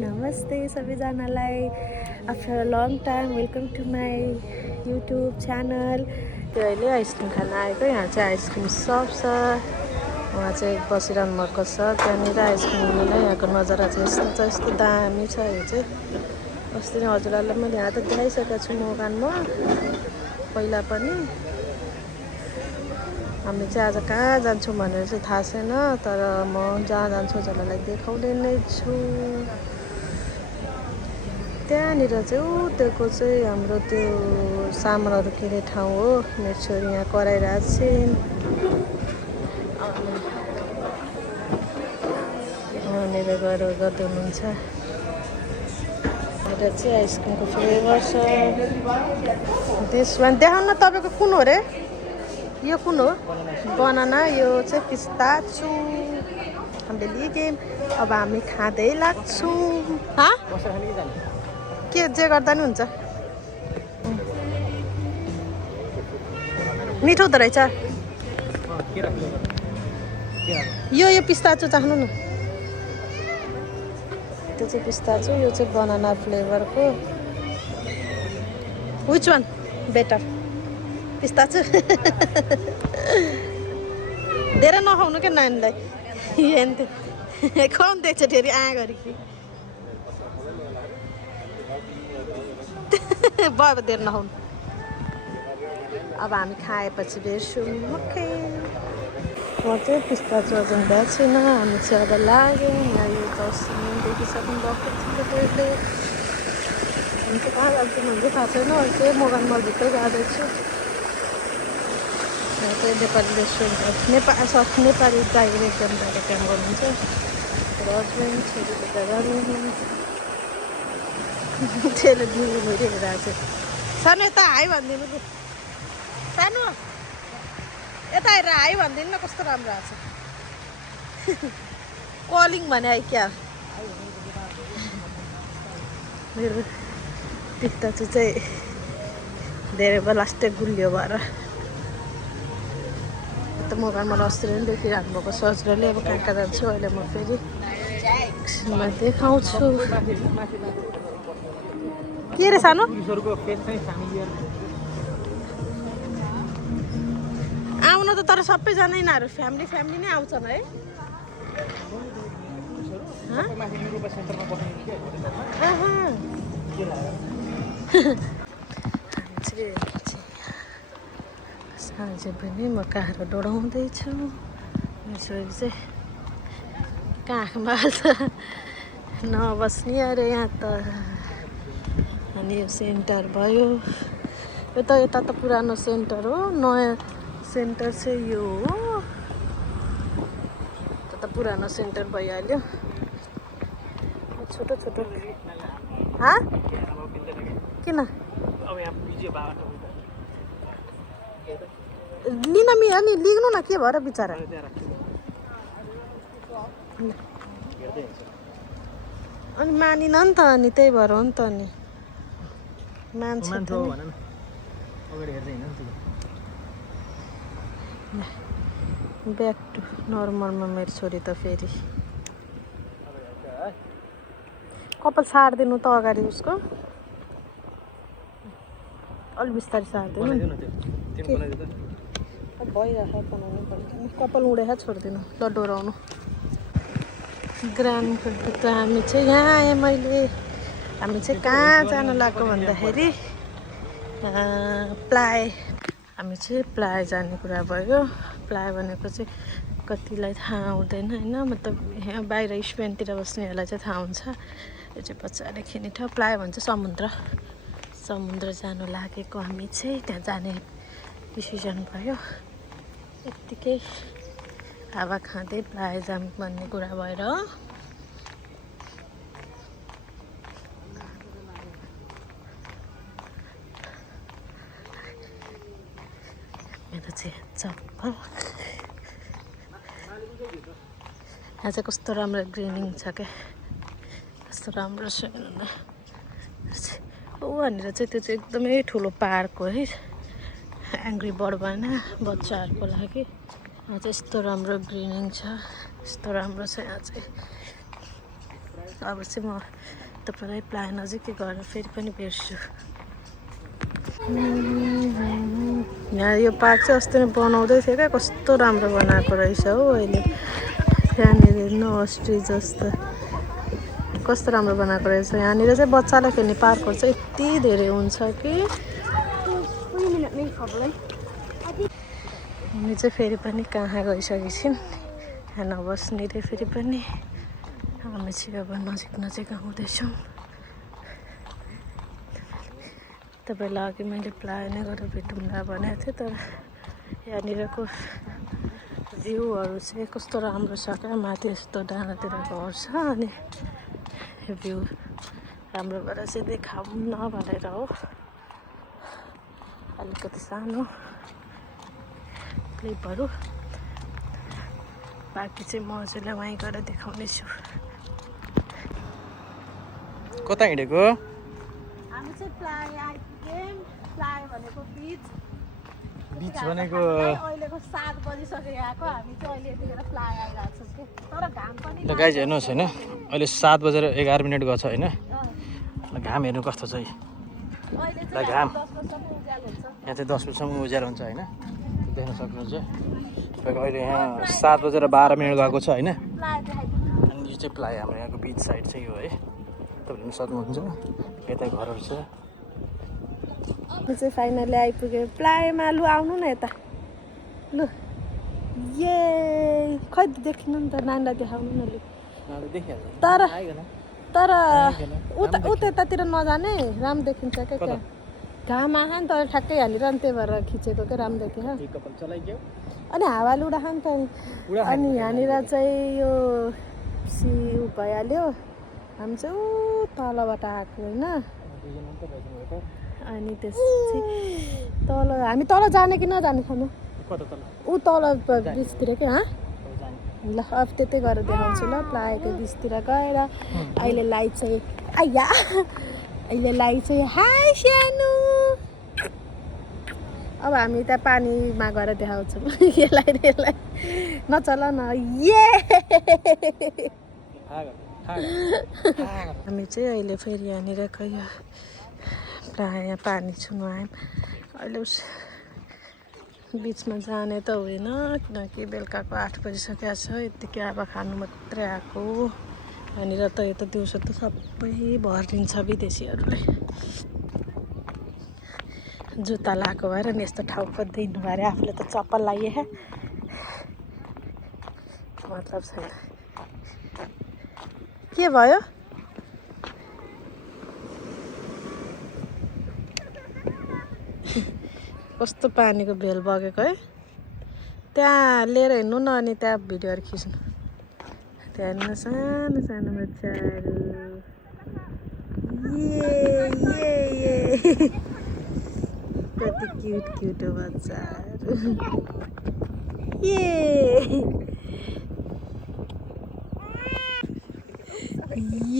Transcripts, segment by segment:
नमस्ते सबैजनालाई after a long time welcome to my YouTube channel. त्यो अहिले आइसक्रिम खान आएको। यहाँ चाहिँ आइसक्रिम सप छ, उहाँ चाहिँ बसिरहनु भएको छ त्यहाँनिर आइसक्रिम लिन। यहाँको नजारा चाहिँ यस्तो छ, यस्तो दामी छ। यो चाहिँ अस्ति नै हजुरहरूलाई मैले यहाँ त देखाइसकेको छु मोगानमा पहिला पनि। हामी चाहिँ आज कहाँ जान्छौँ भनेर चाहिँ थाहा छैन, तर म जहाँ जान्छु हजुरहरूलाई देखाउँदै नै छु। त्यहाँनिर चाहिँ त्योको चाहिँ हाम्रो त्यो सामानहरू किन्ने ठाउँ हो। मेरो छोरी यहाँ कराइरहेको छिन्। उहाँनिर गएर गर्दै हुनुहुन्छ। एउटा चाहिँ आइसक्रिमको फ्लेभर छ। त्यसमा देखाउन न तपाईँको कुन हो रे? यो कुन हो? बनाना। यो चाहिँ पिस्ताचु। हामीले लिगेम। अब हामी खाँदै लाग्छौँ। के जे गर्दा नि हुन्छ। मिठो हुँदो रहेछ। यो पिस्ताचु चाख्नु न। त्यो चाहिँ पिस्ताचु, यो चाहिँ बनाना फ्लेभरको। Which one better? पिस्ताचु। धेरै नखाउनु क्या नानीलाई। खुवाउनु देख्छ फेरि गरी कि भयो अब धेरै नखाउनु। अब हामी खाएपछि भेट्छौँ। ओके। म चाहिँ पिस्ताचु अझै भएको छैन। हामी चाहिँ अब लाग्यौँ। यहाँ यो तस्बिर देखिसक्नु भएको छ तपाईँले। हामी चाहिँ कहाँ जान्छौँ भने चाहिँ थाहा छैन। अहिले चाहिँ मोगान मलभित्रै जाँदैछु। यहाँ चाहिँ नेपाली रेस्टुरेन्ट, नेपाली ड्राइभर एकदम दाइले काम गर्नुहुन्छ। हस्बेन्ड छोरी लिएर जानु। त्यसले दिनु भइरहेको छ। सानो यता हाई भनिदिनु लु। सानो यता आएर हाई भनिदिनु न, कस्तो राम्रो आएको छ। कलिङ भने आयो क्या। मेरो पिस्ताचु चाहिँ धेरै बेला लास्टै गुलियो भएर त मोबाइल मलाई अस्ति नै देखिरहनु भएको छ। हजुरहरूले अब कहाँ कहाँ जान्छु अहिले म फेरि एकछिनमा देखाउँछु। के रे सानो? आउन त तर सबैजना यिनीहरू फ्यामिली नै आउँछन् है। साँझ पनि म काँक्रो डढाउँदैछु। छोरी चाहिँ काखमा नबस्ने अरे यहाँ त। अनि यो सेन्टर भयो। यता त पुरानो सेन्टर हो, नयाँ सेन्टर चाहिँ यो हो। त पुरानो सेन्टर भइहाल्यो। छोटो छोटो किन लिन अनि लिनु न, के भएर बिचरा। अनि मानिन नि त, अनि त्यही भएर हो नि त। अनि मान्छे ब्याक टु नर्मलमा मेरो छोरी त फेरि कपाल सारिदिनु त अगाडि उसको। अलिक बिस्तारै सारिदिनु भइरहेको बनाउनु पर्दैन। कपाल उडेर छोडिदिनु ल डोराउनु। ग्रान्ड त हामी चाहिँ यहाँ आएँ मैले। हामी चाहिँ कहाँ जान लाग्यो भन्दाखेरि प्लाय। हामी चाहिँ प्लाय जाने कुरा भयो। प्लाय भनेको चाहिँ कतिलाई थाहा हुँदैन होइन, मतलब यहाँ बाहिर स्पेनतिर बस्नेहरूलाई चाहिँ थाहा हुन्छ। यो चाहिँ पछाडि खिने ठाउँ प्लाय भन्छ। समुद्र जानु लागेको हामी चाहिँ त्यहाँ जाने डिसिजन भयो। यत्तिकै हावा खाँदै प्लाय जाम भन्ने कुरा भएर मेरो चाहिँ चप्पल। यहाँ चाहिँ कस्तो राम्रो ग्रिनिङ छ क्या, कस्तो राम्रो छ। वहाँनिर चाहिँ त्यो चाहिँ एकदमै ठुलो पार्क हो है, एङ्ग्री बर्ड भएन बच्चाहरूको लागि। यहाँ चाहिँ यस्तो राम्रो ग्रिनिङ छ, यस्तो राम्रो छ यहाँ चाहिँ। अब चाहिँ म तपाईँलाई प्लान नजिकै गएर फेरि पनि भेट्छु। यहाँ यो पार्क चाहिँ अस्ति नै बनाउँदै थियो क्या, कस्तो राम्रो बनाएको रहेछ हो अहिले। यहाँनिर हेर्नु अस्ट्रिच जस्तो कस्तो राम्रो बनाएको रहेछ। यहाँनिर चाहिँ बच्चालाई खेल्ने पार्कहरू चाहिँ यति धेरै हुन्छ कि हामी चाहिँ फेरि पनि कहाँ गइसकेछौँ, यहाँ नबस्ने रे फेरि पनि। हामी चाहिँ अब नजिक आउँदैछौँ। तपाईँलाई अघि मैले प्लानै गरेर भेटौँला भनेको थिएँ, तर यहाँनिरको भ्यूहरू चाहिँ कस्तो राम्रो छ क्या, माथि यस्तो डाँडातिर घर छ अनि भ्यू राम्रो भएर चाहिँ देखाउँ न भनेर हो। अलिकति सानो क्लिपहरू, बाँकी चाहिँ म चाहिँ वहीँ गएर देखाउने छु। कता हिँडेको? हामी चाहिँ प्लाय आइपुग्यौँ। प्लाय भनेको बिच भनेको अहिलेको 7 बजिसक्यो यहाँको। हामी चाहिँ अहिले यतिखेर प्लाय आइरहेको छौँ कि, तर घाम पनि ल गाइज हेर्नुहोस् होइन, अहिले 7:11 गएको छ होइन। ल घाम हेर्नु कस्तो छ है। ल घाम यहाँ चाहिँ 10 बजीसम्म उज्यालो हुन्छ होइन, देख्न सक्नुहुन्छ। तपाईँको अहिले यहाँ 7:12 गएको छ होइन। अनि यो चाहिँ प्लाय हाम्रो यहाँको बिच साइड चाहिँ यो है, तपाईँले हेर्नु सक्नुहुन्छ। यता घरहरू छ। म चाहिँ फाइनली आइपुग्यो प्लायमा। लु आउनु न यता, लु ये खै देखिनु नि त, नानीलाई देखाउनु न लु। तर उता यतातिर नजाने, राम्रो देखिन्छ क्या क्या। घाम आँखा नि त ठ्याक्कै हालेर नि, त्यही भएर खिचेको क्या, राम्रो देखियो। अनि हावाले उडाखा नि त। अनि यहाँनिर चाहिँ यो सिउ भइहाल्यो। हामी चाहिँ ऊ तलबाट आएको होइन। अनि त्यसपछि तल हामी तल जाने कि नजाने खानु? ऊ तल बिचतिर क्या। ल अब त्यतै गरेर देखाउँछु ल। प्लायको बिचतिर गएर अहिले लाइट चाहिँ आइया, अहिले लाइट चाहिँ हाई सानो। अब हामी त्यहाँ पानीमा गएर देखाउँछौँ यसलाई नचल न। ये हामी चाहिँ अहिले फेरि यहाँनिर यो प्रायः पानी छुनु आयौँ। अहिले उस बिचमा जाने त होइन, किनकि बेलुकाको 8 बजिसकेको छ। यत्तिकै अब खानु मात्रै आएको। यहाँनिर त यो त दिउँसो त सबै भरिन्छ विदेशीहरूलाई। जुत्ता लगाएको भएर नि यस्तो ठाउँ खोज्दै हिँड्नु अरे। आफूले त चप्पल लगाए मतलब छैन। के भयो? कस्तो पानीको भेल बगेको है। त्यहाँ लिएर हिँड्नु न, अनि त्यहाँ भिडियोहरू खिच्नु। त्यहाँ हेर्नु सानो सानो बच्चाहरू। ये कति क्युट हो बच्चाहरू।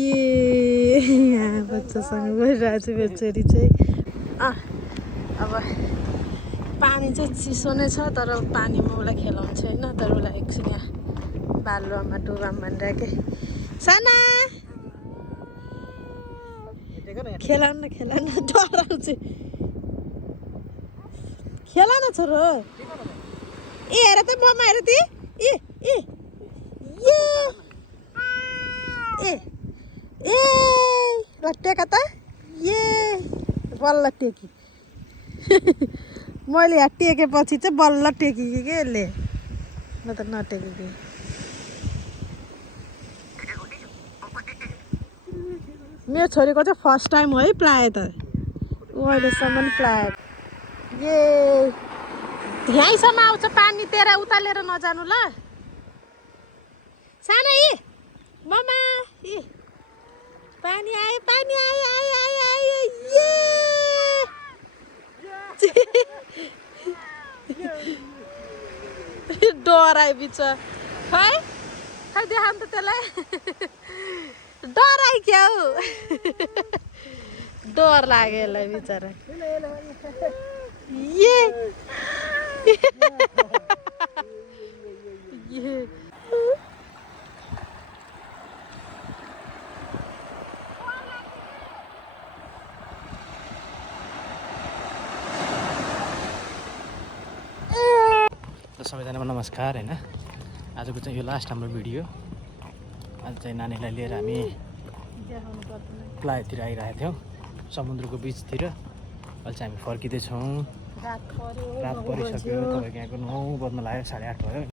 यहाँ बच्चासँग गइरहेको छु बेचरी चाहिँ। अब पानी चाहिँ चिसो नै छ, तर पानीमा उसलाई खेलाउनु छैन। तर उसलाई एकछिन यहाँ बालुवामा डुबाम भनिरहेको। साना खेलाउन डराउँछ। खेला न छोरो। ए हेर त ममा, हेर ती। ल टेका त। बल्ल टेकी। मैले यहाँ टेकेपछि चाहिँ बल्ल टेकी कि यसले, म त नटेकी। मेरो छोरीको चाहिँ फर्स्ट टाइम हो है प्लाय त। ऊ अहिलेसम्म प्लाय। यहीँसम्म आउँछ पानी, तेरा उता लिएर नजानु ल सानो। ममा पानी आयो। डराइ बिच खै देखाउनु त त्यसलाई। डराइ क्या हौ, डर लाग्यो यसलाई बिचरा। र सबैजनामा नमस्कार होइन। आजको चाहिँ यो लास्ट हाम्रो भिडियो। आज चाहिँ नानीलाई लिएर हामी देखाउनु पर्दैन। प्लायतिर आइरहेको थियौँ, समुद्रको बिचतिर। अहिले चाहिँ हामी फर्किँदैछौँ। रात पर्यो, रात 9 परिसक्यो, बज्यो। तपाईँको यहाँको 9 बज्न लाग्यो, 8:30 भयो।